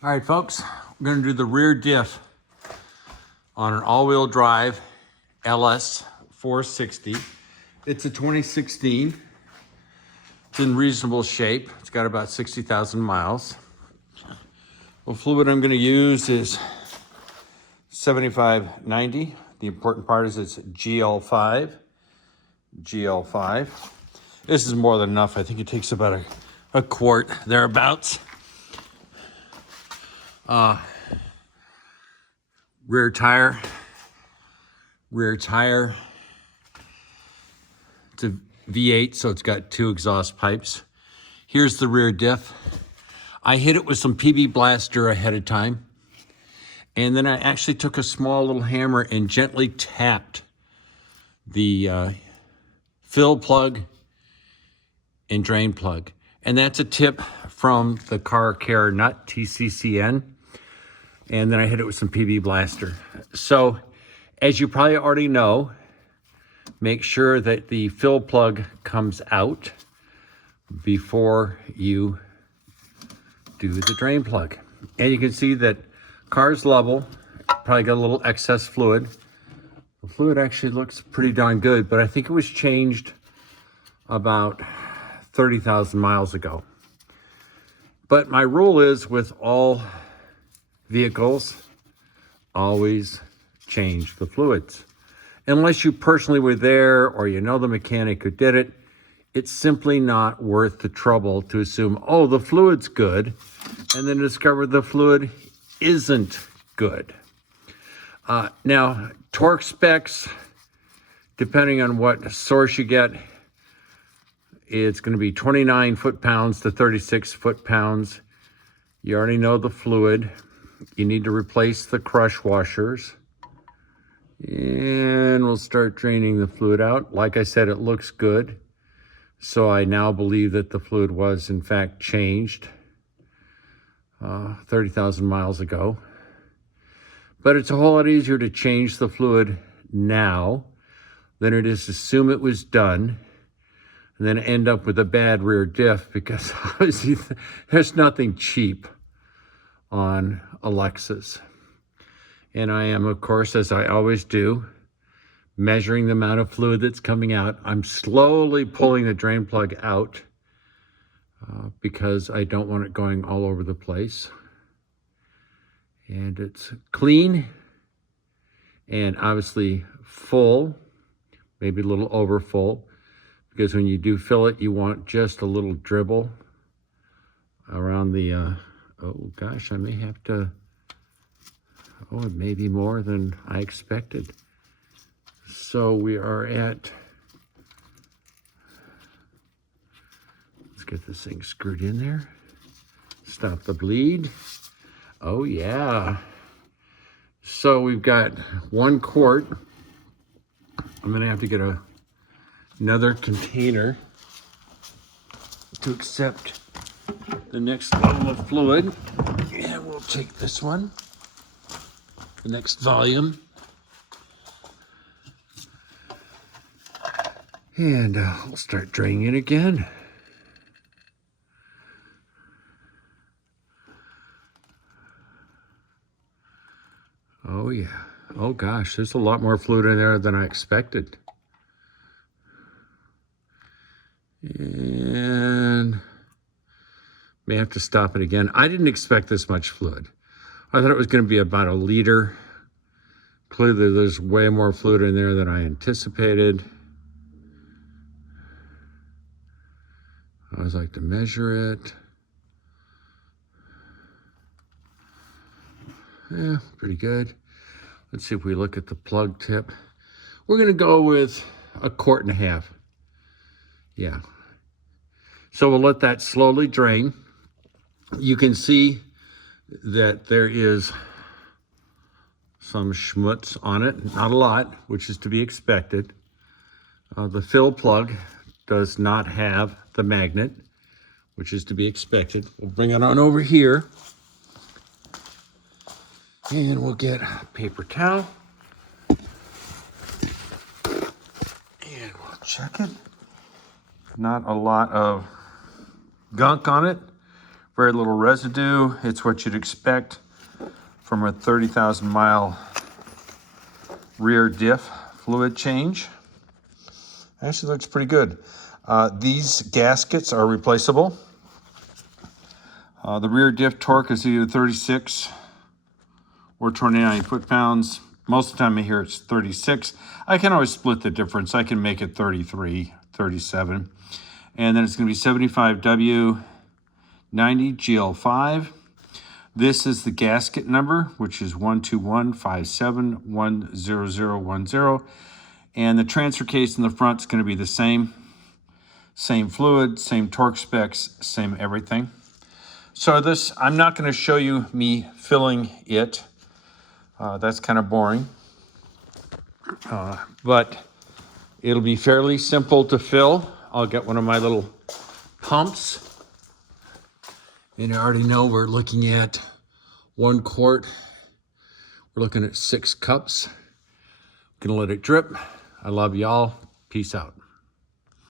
All right, folks, we're going to do the rear diff on an all-wheel drive LS460. It's a 2016. It's in reasonable shape. It's got about 60,000 miles. The fluid I'm going to use is 7590. The important part is it's GL5. This is more than enough. I think it takes about a quart thereabouts. Rear tire. It's a V8, so it's got 2 exhaust pipes. Here's the rear diff. I hit it with some PB Blaster ahead of time. And then I actually took a small little hammer and gently tapped the fill plug and drain plug. And that's a tip from the car care nut, TCCN. And then I hit it with some PB Blaster. So, as you probably already know, make sure that the fill plug comes out before you do the drain plug. And you can see that car's level, probably got a little excess fluid. The fluid actually looks pretty darn good, but I think it was changed about 30,000 miles ago. But my rule is with all vehicles, always change the fluids. Unless you personally were there or you know the mechanic who did it, it's simply not worth the trouble to assume, oh, the fluid's good, and then discover the fluid isn't good. Now, torque specs, depending on what source you get, it's going to be 29 foot-pounds to 36 foot-pounds. You already know the fluid. You need to replace the crush washers. And we'll start draining the fluid out. Like I said, it looks good. So I now believe that the fluid was, in fact, changed 30,000 miles ago. But it's a whole lot easier to change the fluid now than it is to assume it was done and then end up with a bad rear diff, because obviously there's nothing cheap on a Lexus. And I am, of course, as I always do, measuring the amount of fluid that's coming out. I'm slowly pulling the drain plug out because I don't want it going all over the place. And it's clean and obviously full, maybe a little over full, because when you do fill it, you want just a little dribble around the, oh gosh, I may have to, oh, it may be more than I expected. So we are at, let's get this thing screwed in there. Stop the bleed. Oh yeah. So we've got 1 quart. I'm gonna have to get another container to accept the next level of fluid. And we'll take this one, the next volume. And we'll start draining it again. Oh yeah. Oh gosh, there's a lot more fluid in there than I expected. And may have to stop it again. I didn't expect this much fluid. I thought it was going to be about 1 liter. Clearly there's way more fluid in there than I anticipated. I always like to measure it. Yeah, pretty good. Let's see if we look at the plug tip. We're going to go with 1.5 quarts. Yeah. So we'll let that slowly drain. You can see that there is some schmutz on it. Not a lot, which is to be expected. The fill plug does not have the magnet, which is to be expected. We'll bring it on over here. And we'll get a paper towel. And we'll check it. Not a lot of gunk on it. Very little residue. It's what you'd expect from a 30,000 mile rear diff fluid change. Actually looks pretty good. These gaskets are replaceable. The rear diff torque is either 36 or 29 foot-pounds. Most of the time I hear it's 36. I can always split the difference. I can make it 33, 37. And then it's going to be 75W 90 GL5. This is the gasket number, which is 12157101010. And the transfer case in the front is going to be the same. Same fluid, same torque specs, same everything. So this, I'm not going to show you me filling it. That's kind of boring. But it'll be fairly simple to fill. I'll get one of my little pumps. And I already know we're looking at 1 quart. We're looking at 6 cups. Gonna let it drip. I love y'all. Peace out.